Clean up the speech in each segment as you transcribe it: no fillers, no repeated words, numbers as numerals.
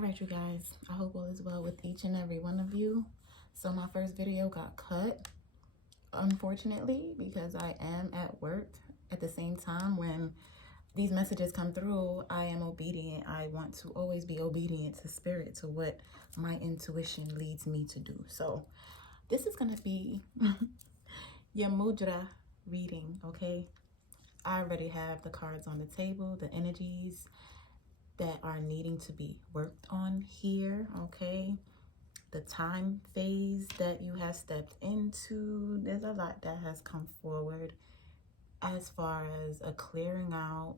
All right, you guys, I hope all is well with each and every one of you. So my first video got cut, unfortunately, because I am at work. At the same time, when these messages come through, I am obedient. I want to always be obedient to spirit, to what my intuition leads me to do. So this is going to be your Mudra reading, okay? I already have the cards on the table, the energies that are needing to be worked on here, okay? The time phase that you have stepped into, there's a lot that has come forward as far as a clearing out,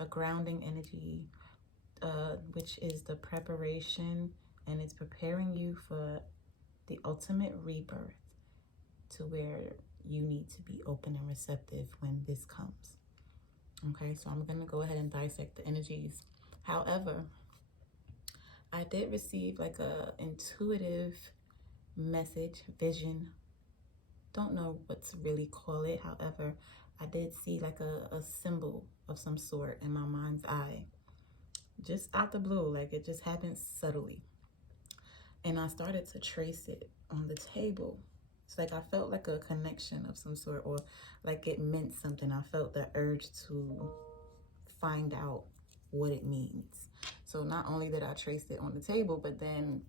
a grounding energy, which is the preparation, and it's preparing you for the ultimate rebirth, to where you need to be open and receptive when this comes. Okay, so I'm going to go ahead and dissect the energies. However, I did receive like a intuitive message, vision. Don't know what to really call it. However, I did see like a symbol of some sort in my mind's eye. Just out the blue, like it just happened subtly. And I started to trace it on the table. It's like I felt like a connection of some sort, or like it meant something. I felt the urge to find out what it means. So not only did I trace it on the table, but then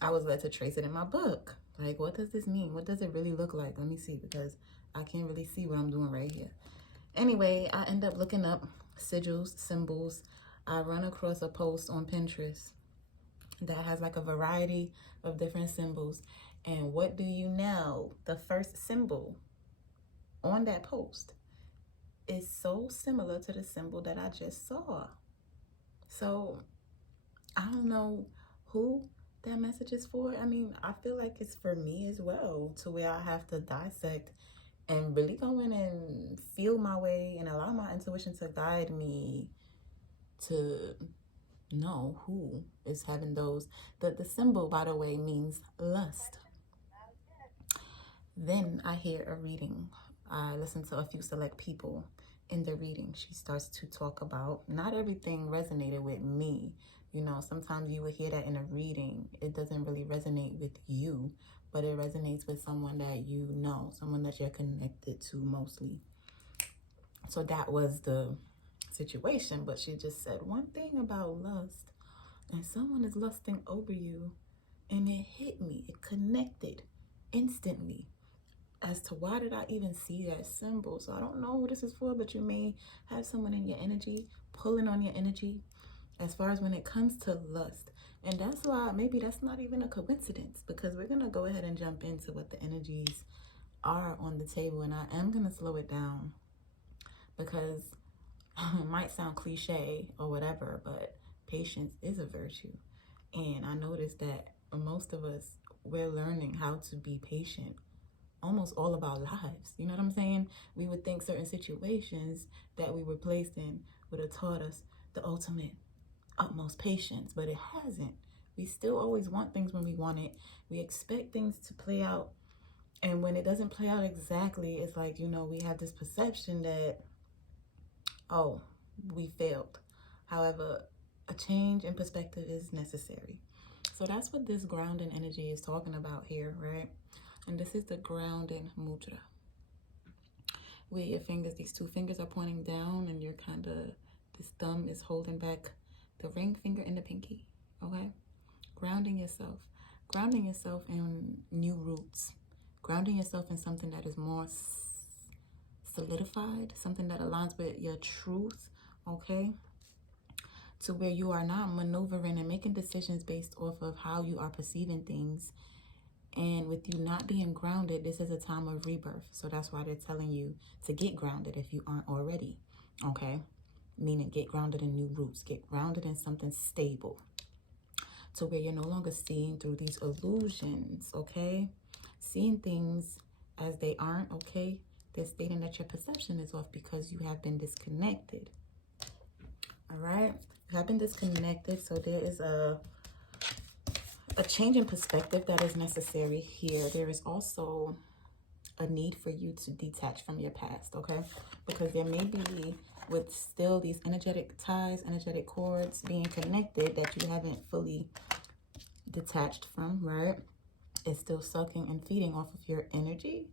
I was led to trace it in my book. Like, what does this mean? What does it really look like? Let me see, because I can't really see what I'm doing right here. Anyway, I end up looking up sigils, symbols. I run across a post on Pinterest that has like a variety of different symbols. And what do you know? The first symbol on that post is so similar to the symbol that I just saw. So I don't know who that message is for. I mean, I feel like it's for me as well, to where I have to dissect and really go in and feel my way and allow my intuition to guide me to know who is having those. The symbol, by the way, means lust. Then I hear a reading. I listen to a few select people in the reading. She starts to talk about, not everything resonated with me. You know, sometimes you would hear that in a reading. It doesn't really resonate with you, but it resonates with someone that you know, someone that you're connected to mostly. So that was the situation. But she just said one thing about lust, and someone is lusting over you, and it hit me. It connected instantly as to why did I even see that symbol. So I don't know who this is for, but you may have someone in your energy pulling on your energy as far as when it comes to lust. And that's why maybe that's not even a coincidence, because we're going to go ahead and jump into what the energies are on the table. And I am going to slow it down because it might sound cliche or whatever, but patience is a virtue. And I noticed that most of us, we're learning how to be patient almost all of our lives. You know what I'm saying? We would think certain situations that we were placed in would have taught us the ultimate, utmost patience, but it hasn't. We still always want things when we want it. We expect things to play out. And when it doesn't play out exactly, it's like, you know, we have this perception that, oh, we failed. However, a change in perspective is necessary. So that's what this grounding energy is talking about here, right? And this is the grounding mudra. With your fingers, these two fingers are pointing down, and you're kind of, this thumb is holding back the ring finger and the pinky, okay? Grounding yourself. Grounding yourself in new roots. Grounding yourself in something that is more solidified, something that aligns with your truth, okay? To where you are not maneuvering and making decisions based off of how you are perceiving things. And with you not being grounded, this is a time of rebirth. So that's why they're telling you to get grounded if you aren't already, okay? Meaning get grounded in new roots. Get grounded in something stable, to where you're no longer seeing through these illusions, okay? Seeing things as they aren't, okay? They're stating that your perception is off because you have been disconnected, all right? You have been disconnected, so there is a change in perspective that is necessary here. There is also a need for you to detach from your past, okay? Because there may be with still these energetic ties, energetic cords being connected that you haven't fully detached from, right? It's still sucking and feeding off of your energy.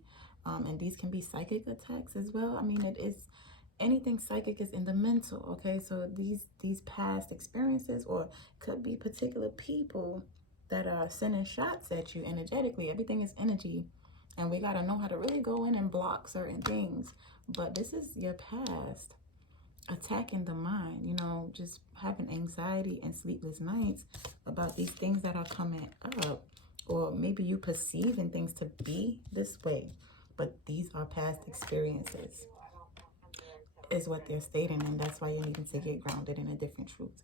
And these can be psychic attacks as well. I mean, it is anything psychic is in the mental, okay? So these past experiences, or could be particular people that are sending shots at you energetically. Everything is energy, and we got to know how to really go in and block certain things. But this is your past attacking the mind, you know, just having anxiety and sleepless nights about these things that are coming up, or maybe you perceiving things to be this way, but these are past experiences is what they're stating, and that's why you're needing to get grounded in a different truth.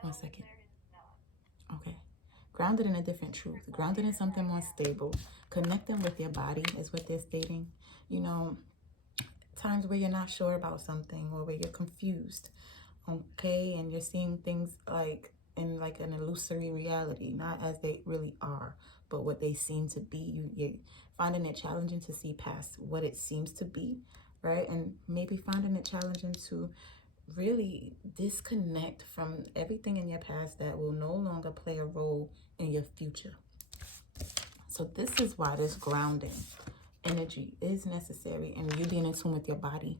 1 second. Okay. Grounded in a different truth, grounded in something more stable, connecting with your body is what they're stating. You know, times where you're not sure about something, or where you're confused, okay, and you're seeing things like in like an illusory reality, not as they really are, but what they seem to be. You're finding it challenging to see past what it seems to be, right? And maybe finding it challenging to really disconnect from everything in your past that will no longer play a role in your future. So this is why this grounding energy is necessary, and you being in tune with your body.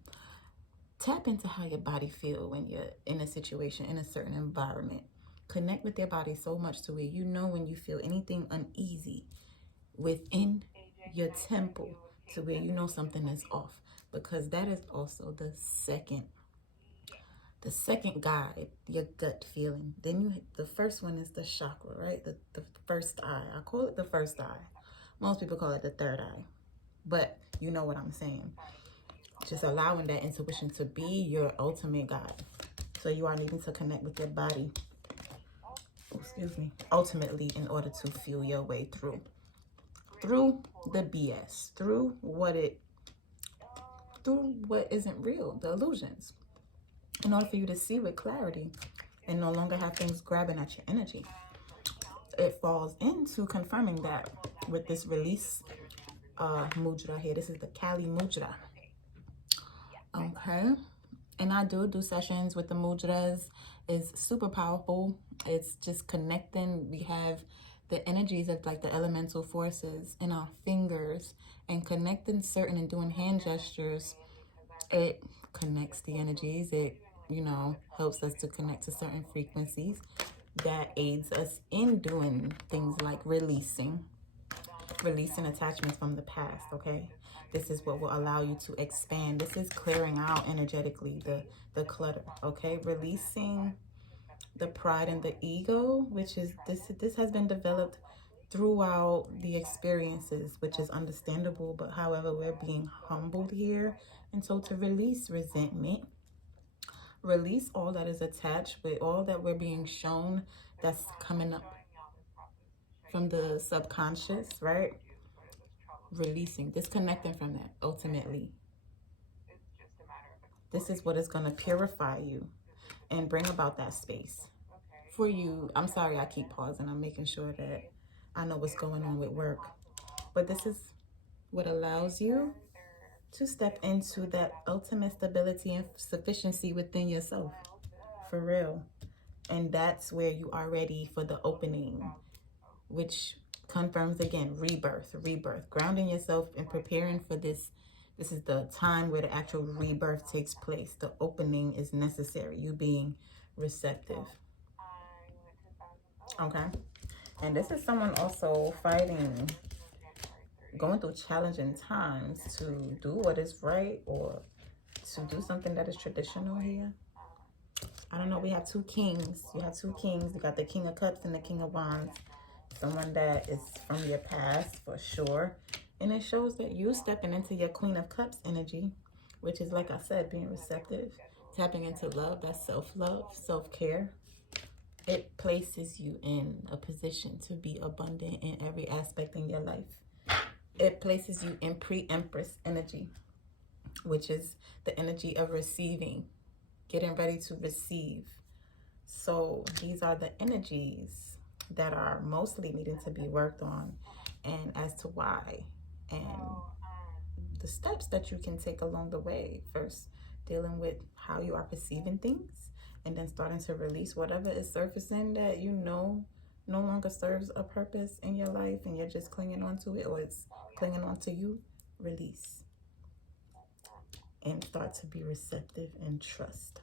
Tap into how your body feels when you're in a situation, in a certain environment. Connect with your body so much to where you know when you feel anything uneasy within your temple, to where you know something is off, because that is also the second guide, your gut feeling. Then the first one is the chakra, right? The first eye. I call it the first eye. Most people call it the third eye, but you know what I'm saying. Just allowing that intuition to be your ultimate guide. So you are needing to connect with your body, ultimately, in order to feel your way through the BS, through what isn't real, the illusions, in order for you to see with clarity and no longer have things grabbing at your energy. It falls into confirming that with this release mudra here. This is the Kali mudra. Okay. And I do sessions with the mudras. It's super powerful. It's just connecting. We have the energies of like the elemental forces in our fingers, and connecting certain and doing hand gestures. It connects the energies. It, you know, helps us to connect to certain frequencies that aids us in doing things like releasing attachments from the past, okay? This is what will allow you to expand. This is clearing out energetically the clutter, okay? Releasing the pride and the ego, which is this has been developed throughout the experiences, which is understandable, but however, we're being humbled here. And so to release resentment, release all that is attached with all that we're being shown that's coming up from the subconscious, right? Releasing, disconnecting from that ultimately. This is what is going to purify you and bring about that space for you. I'm sorry I keep pausing. I'm making sure that I know what's going on with work. But this is what allows you to step into that ultimate stability and sufficiency within yourself. For real. And that's where you are ready for the opening, which confirms again rebirth, grounding yourself and preparing for this. This is the time where the actual rebirth takes place. The opening is necessary, you being receptive. Okay. And this is someone also fighting, going through challenging times to do what is right, or to do something that is traditional here. I don't know. We have two kings. You have two kings. You got the King of Cups and the King of Wands. Someone that is from your past for sure. And it shows that you're stepping into your Queen of Cups energy, which is, like I said, being receptive, tapping into love. That's self-love, self-care. It places you in a position to be abundant in every aspect in your life. It places you in pre-Empress energy, which is the energy of receiving, getting ready to receive. So these are the energies that are mostly needing to be worked on, and as to why, and the steps that you can take along the way. First, dealing with how you are perceiving things, and then starting to release whatever is surfacing that you know no longer serves a purpose in your life and you're just clinging on to it, or it's clinging on to you. Release and start to be receptive and trust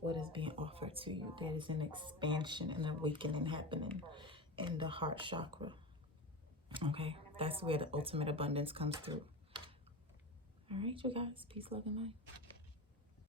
what is being offered to you. There is an expansion and awakening happening in the heart chakra. Okay, that's where the ultimate abundance comes through. All right, you guys, peace, love, and light.